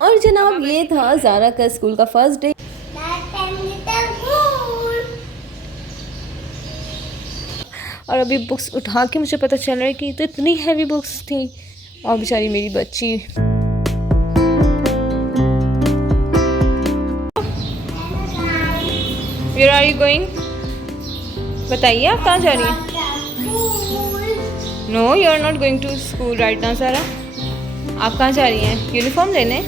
और जनाब ये था ज़ारा का स्कूल का फर्स्ट डे। और अभी बुक्स उठा के मुझे पता चल रहा है कि तो इतनी हैवी बुक्स थी और बेचारी मेरी बच्ची। Where are you going? बताइए आप कहाँ जा रही हैं? No, you are not going to school right now, सारा। आप कहाँ जा रही हैं? यूनिफॉर्म लेने?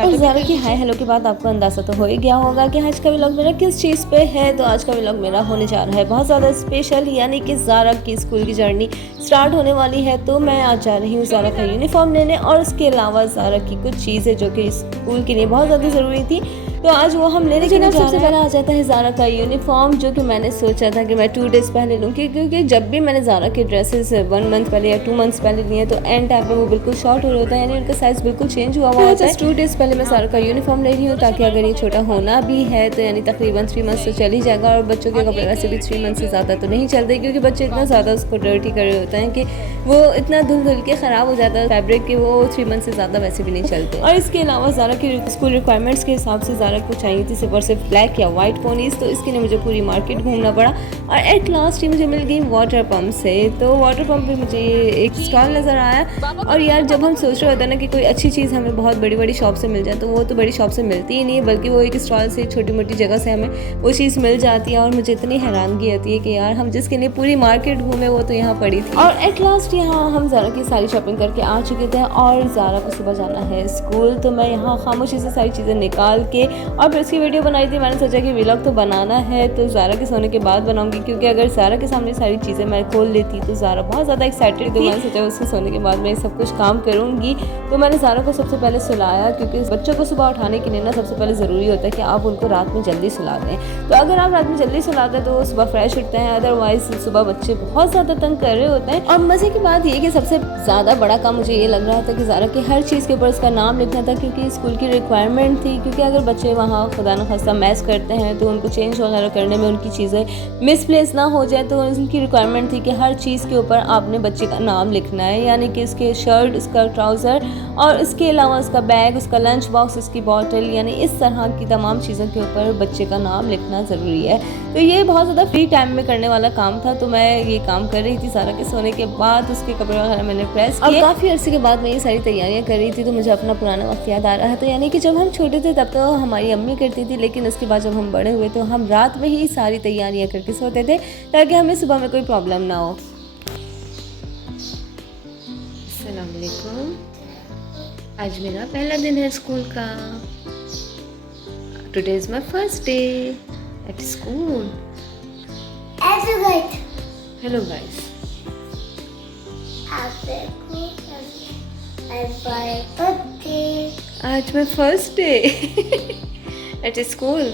और ज़ारा की हाय हेलो के बाद आपको अंदाज़ा तो हो ही गया होगा कि आज का व्लॉग मेरा किस चीज़ पे है। तो आज का व्लॉग मेरा होने जा रहा है बहुत ज़्यादा स्पेशल, यानी कि ज़ारा की स्कूल की जर्नी स्टार्ट होने वाली है। तो मैं आज जा रही हूँ ज़ारा का यूनिफॉर्म लेने और उसके अलावा ज़ारा की कुछ चीज़ें जो कि स्कूल के लिए बहुत ज़्यादा ज़रूरी थी, तो आज वो हम लेने के लिए सबसे पहले आ जाता है ज़ारा का यूनिफॉर्म, जो कि मैंने सोचा था कि मैं 2 डेज़ पहले लूँ, क्योंकि जब भी मैंने ज़ारा के ड्रेसेस 1 मंथ पहले या 2 मंथ्स पहले लिए तो एंड टाइम पे वो बिल्कुल शॉर्ट हो रहा होता है, यानी उनका साइज़ बिल्कुल चेंज हुआ हुआ होता है। 2 डेज़ पहले मैं ज़ारा का यूनिफॉर्म ले रही हूँ ताकि अगर ये छोटा होना भी है तो यानी तकरीबन 3 मंथ्स तो चल ही जाएगा। और बच्चों के कपड़े वैसे भी 3 मंथ से ज़्यादा तो नहीं चलते, क्योंकि बच्चे इतना ज़्यादा उसको डर्टी कर रहे होते हैं कि वो इतना धुल धुल के ख़राब हो जाता है फैब्रिक के, वो 3 मंथ से ज़्यादा वैसे भी नहीं चलते। और इसके अलावा ज़ारा की स्कूल रिक्वायरमेंट्स के हिसाब से ज़ारा को चाहिए थी और सिर्फ ब्लैक या वाइट पोनीस, तो इसके लिए मुझे पूरी मार्केट घूमना पड़ा और एट लास्ट ही मुझे मिल गई वाटर पम्प से। तो वाटर पम्प पे मुझे एक स्टॉल नज़र आया। और यार जब हम सोच रहे होते हैं ना कि कोई अच्छी चीज़ हमें बहुत बड़ी बड़ी शॉप से मिल जाए, तो वो तो बड़ी शॉप से मिलती ही नहीं है, बल्कि वो एक स्टॉल से छोटी मोटी जगह से हमें वो चीज़ मिल जाती है। और मुझे इतनी हैरानगी होती है कि यार हम जिसके लिए पूरी मार्केट घूमे वो तो यहाँ पड़ी थी। और एट लास्ट यहाँ हम ज़ारा की सारी शॉपिंग करके आ चुके थे और ज़ारा को सुबह जाना है स्कूल, तो मैं यहाँ खामोशी से सारी चीज़ें निकाल के और फिर इसकी वीडियो बनाई थी। मैंने सोचा कि व्लॉग तो बनाना है तो ज़ारा के सोने के बाद बनाऊंगी, क्योंकि अगर ज़ारा के सामने सारी चीज़ें मैं खोल लेती तो ज़ारा बहुत ज़्यादा एक्साइटेड थी। मैंने सोचा उसके सोने के बाद मैं सब कुछ काम करूँगी। तो मैंने ज़ारा को सबसे पहले सुलाया, क्योंकि बच्चों को सुबह उठाने के लिए ना सबसे पहले ज़रूरी होता है कि आप उनको रात में जल्दी सुला दें। तो अगर आप रात में जल्दी सुलाते हैं तो वो सुबह फ्रेश उठते हैं, अदरवाइज सुबह बच्चे बहुत ज़्यादा तंग कर रहे होते हैं। और मज़े की बात ये कि सबसे ज़्यादा बड़ा काम मुझे ये लग रहा था कि ज़ारा के हर चीज़ के ऊपर उसका नाम लिखना था, क्योंकि स्कूल की रिक्वायरमेंट थी। क्योंकि अगर बच्चे वहाँ खुदा न खास्ता मैस करते हैं तो उनको चेंज वगैरह करने में उनकी चीज़ें मिसप्लेस ना हो जाए, तो उनकी रिक्वायरमेंट थी कि हर चीज़ के ऊपर आपने बच्चे का नाम लिखना है, यानी कि उसके शर्ट, उसका ट्राउज़र और इसके अलावा उसका बैग, उसका लंच बॉक्स, उसकी बॉटल, यानी इस तरह की तमाम चीज़ों के ऊपर बच्चे का नाम लिखना ज़रूरी है। तो ये बहुत ज़्यादा फ्री टाइम में करने वाला काम था, तो मैं ये काम कर रही थी। ज़ारा के सोने के बाद उसके कपड़े वगैरह मैंने प्रेस किए और काफ़ी अर्से के बाद मैं ये सारी तैयारियाँ कर रही थी, तो मुझे अपना पुराना वक्त याद आ रहा है। तो यानी कि जब हम छोटे थे तब तो हमारी अम्मी करती थी, लेकिन उसके बाद जब हम बड़े हुए तो हम रात में ही सारी तैयारियाँ करके सोते थे ताकि हमें सुबह में कोई प्रॉब्लम ना हो। अस्सलाम वालेकुम। आज मेरा पहला दिन है स्कूल का। Today is my first day at school. Hello guys. आज मैं फर्स्ट डे एट स्कूल।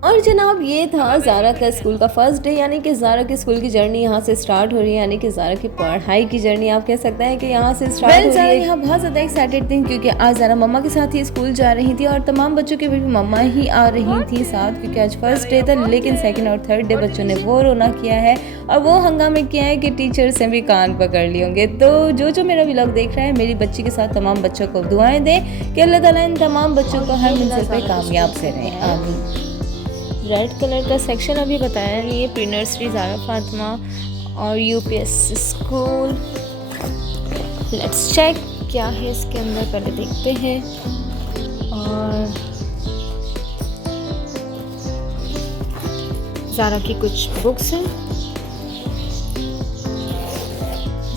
और जनाब ये था ज़ारा का स्कूल का फर्स्ट डे, यानी कि ज़ारा की स्कूल की जर्नी यहाँ से स्टार्ट हो रही है, यानी कि ज़ारा की पढ़ाई की जर्नी आप कह सकते हैं कि यहाँ से स्टार्ट हो रही है। यहाँ बहुत ज़्यादा एक्साइटेड थी क्योंकि आज ज़ारा मम्मा के साथ ही स्कूल जा रही थी और तमाम बच्चों के भी मम्मा ही आ रही थी साथ, क्योंकि आज फर्स्ट डे था। लेकिन सेकेंड और थर्ड डे बच्चों ने वो रोना किया है और वो हंगामे किया है कि टीचर से भी कान पकड़ लिए होंगे। तो जो मेरा व्लॉग देख रहा है, मेरी बच्ची के साथ तमाम बच्चों को दुआएं दें कि अल्लाह ताला इन तमाम बच्चों को हर मंजिल पे कामयाब से रहें, आमीन। रेड कलर का सेक्शन अभी बताया नहीं है, प्री नर्सरी ज़ारा फातिमा और यूपीएस स्कूल। लेट्स चेक क्या है इसके अंदर, पहले देखते हैं। और ज़ारा की कुछ बुक्स हैं,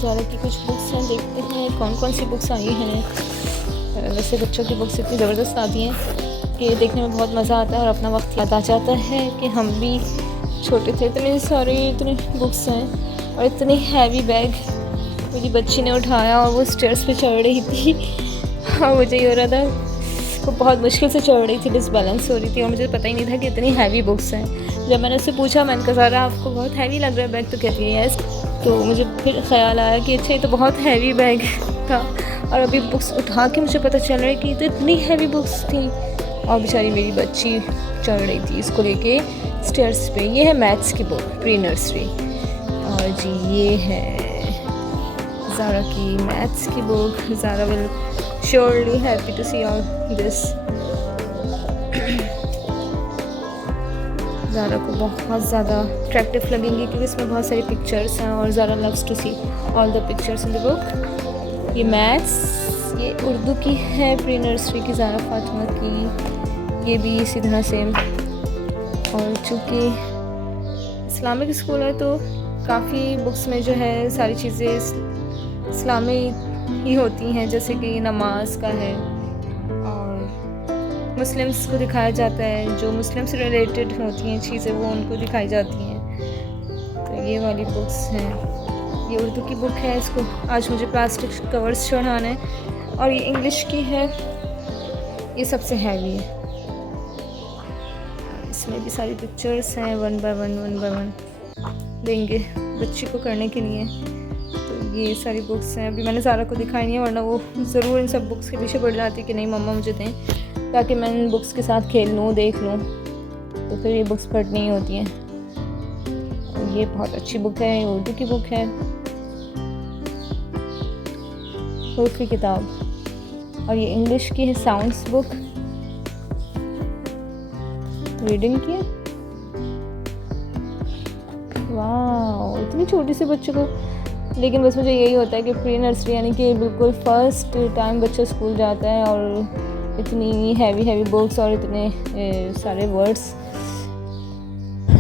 ज़ारा की कुछ बुक्स हैं, देखते हैं कौन कौन सी बुक्स आई हैं। वैसे बच्चों की बुक्स इतनी ज़बरदस्त आती हैं कि देखने में बहुत मज़ा आता है और अपना वक्त याद आ जाता है कि हम भी छोटे थे। इतने सारे इतने बुक्स हैं और इतनी हैवी बैग मेरी बच्ची ने उठाया और वो स्टेयर्स पे चढ़ रही थी और मुझे ये हो रहा था वो बहुत मुश्किल से चढ़ रही थी, डिसबैलेंस हो रही थी और मुझे पता ही नहीं था कि इतनी हैवी बुक्स हैं। जब मैंने उससे पूछा, मैंने कहा ज़ारा आपको बहुत हैवी लग रहा है बैग, तो कहती है यस। तो मुझे फिर ख्याल आया कि अच्छा ये तो बहुत हैवी बैग था और अभी बुक्स उठा के मुझे पता चल रहा है कि तो इतनी हैवी बुक्स थी और बेचारी मेरी बच्ची चढ़ रही थी इसको लेके स्टेयर्स पे। ये है मैथ्स की बुक, प्री नर्सरी। और जी ये है ज़ारा की मैथ्स की book. Zara will surely happy to see all this. Zara को बहुत ज़्यादा अट्रैक्टिव लगेंगी क्योंकि इसमें बहुत सारी पिक्चर्स हैं और Zara loves to see all the pictures in the book. ये मैथ्स, ये उर्दू की है, प्री नर्सरी की, ज़ारा फातिमा की। ये भी इसी तरह सेम। और चूँकि इस्लामिक स्कूल है तो काफ़ी बुक्स में जो है सारी चीज़ें इस्लामी ही होती हैं, जैसे कि नमाज का है और मुस्लिम्स को दिखाया जाता है, जो मुस्लिम से रिलेटेड होती हैं चीज़ें वो उनको दिखाई जाती हैं। तो ये वाली बुक्स हैं। ये उर्दू की बुक है, इसको आज मुझे प्लास्टिक कवर्स चढ़ाना है। और ये इंग्लिश की है, ये सबसे हैवी है। इसमें भी सारी पिक्चर्स हैं, वन बाय वन देंगे बच्ची को करने के लिए। तो ये सारी बुक्स हैं। अभी मैंने ज़ारा को दिखाई नहीं है, वरना वो ज़रूर इन सब बुक्स के पीछे पड़ जाती कि नहीं मम्मा मुझे दें, ताकि मैं इन बुक्स के साथ खेल लूँ, देख लूँ। तो फिर ये बुक्स पढ़नी ही होती हैं। और ये बहुत अच्छी बुक है, ये उर्दू की बुक है, हुरूफ की किताब। और ये इंग्लिश की है, साउंड्स बुक, रीडिंग की है। वाह, इतनी छोटी सी बच्चे को। लेकिन बस मुझे यही होता है कि प्री नर्सरी यानी कि बिल्कुल फर्स्ट टाइम बच्चा स्कूल जाता है और इतनी हैवी बुक्स और इतने सारे वर्ड्स,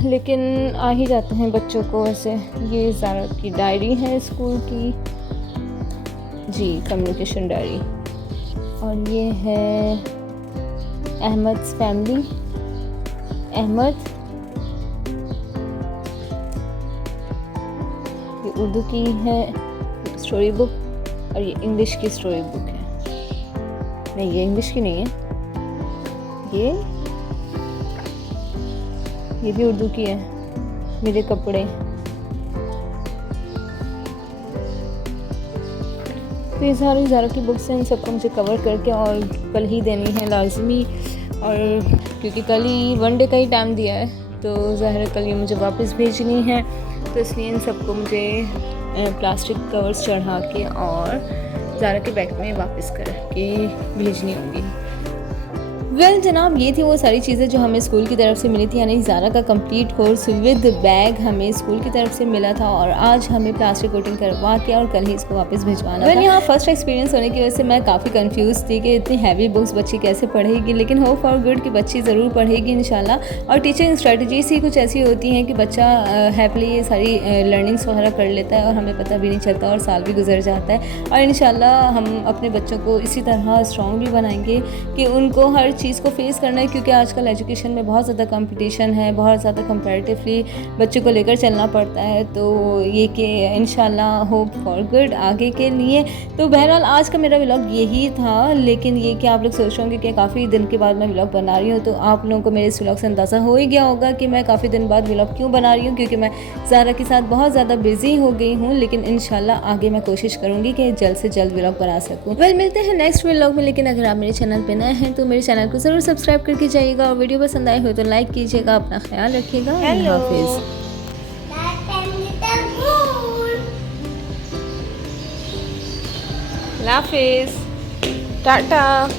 लेकिन आ ही जाते हैं बच्चों को वैसे। ये ज़ारा की डायरी है स्कूल की जी, कम्युनिकेशन डायरी। और ये है अहमद्स फैमिली, अहमद। ये उर्दू की है स्टोरी बुक और ये इंग्लिश की स्टोरी बुक है। नहीं, ये इंग्लिश की नहीं है, ये भी उर्दू की है, मेरे कपड़े। तो ये सारी ज़ारा की बुक्स हैं, इन सबको मुझे कवर करके और कल ही देनी है लाजमी। और क्योंकि कल ही वन डे का ही टाइम दिया है तो ज़ाहिर कल ये मुझे वापस भेजनी है, तो इसलिए इन सबको मुझे प्लास्टिक कवर्स चढ़ा के और ज़ारा के बैग में वापस करके भेजनी होंगी। जनाब, ये थी वो सारी चीज़ें जो हमें स्कूल की तरफ से मिली थी, यानी ज़ारा का कंप्लीट कोर्स विद बैग हमें स्कूल की तरफ से मिला था और आज हमें प्लास्टिक कोटिंग करवा के और कल ही इसको वापस भिजवाना था। यहाँ फर्स्ट एक्सपीरियंस होने की वजह से मैं काफ़ी कंफ्यूज थी कि इतनी हैवी बुक्स बच्ची कैसे पढ़ेगी, लेकिन होप फॉर गुड कि बच्ची ज़रूर पढ़ेगी इंशाल्लाह। और टीचिंग स्ट्रेटजीज ही कुछ ऐसी होती हैं कि बच्चा हैप्पीली ये सारी लर्निंग्स वगैरह कर लेता है और हमें पता भी नहीं चलता और साल भी गुजर जाता है। और इंशाल्लाह हम अपने बच्चों को इसी तरह स्ट्रॉन्ग भी बनाएंगे कि उनको हर चीज़ को फेस करना है, क्योंकि आजकल एजुकेशन में बहुत ज़्यादा कंपटीशन है, बहुत ज़्यादा कंपैरेटिवली बच्चे को लेकर चलना पड़ता है। तो ये कि इंशाल्लाह होप फॉर गुड आगे के लिए। तो बहरहाल आज का मेरा व्लॉग यही था, लेकिन ये कि आप लोग सोच रहे होंगे कि काफ़ी दिन के बाद मैं व्लॉग बना रही हूँ, तो आप लोगों को मेरे इस व्लॉग से अंदाज़ा हो ही गया होगा कि मैं काफ़ी दिन बाद व्लॉग क्यों बना रही हूँ, क्योंकि मैं ज़ारा के साथ बहुत ज़्यादा बिजी हो गई हूँ। लेकिन इंशाल्लाह आगे मैं कोशिश करूँगी कि जल्द से जल्द व्लॉग बना सकूँ। मिलते हैं नेक्स्ट व्लॉग में, लेकिन अगर आप मेरे चैनल पर नए हैं तो मेरे चैनल को ज़रूर सब्सक्राइब करके जाइएगा और वीडियो पसंद आए हो तो लाइक कीजिएगा। अपना ख्याल रखिएगा। अल्लाह हाफिज़। टाटा।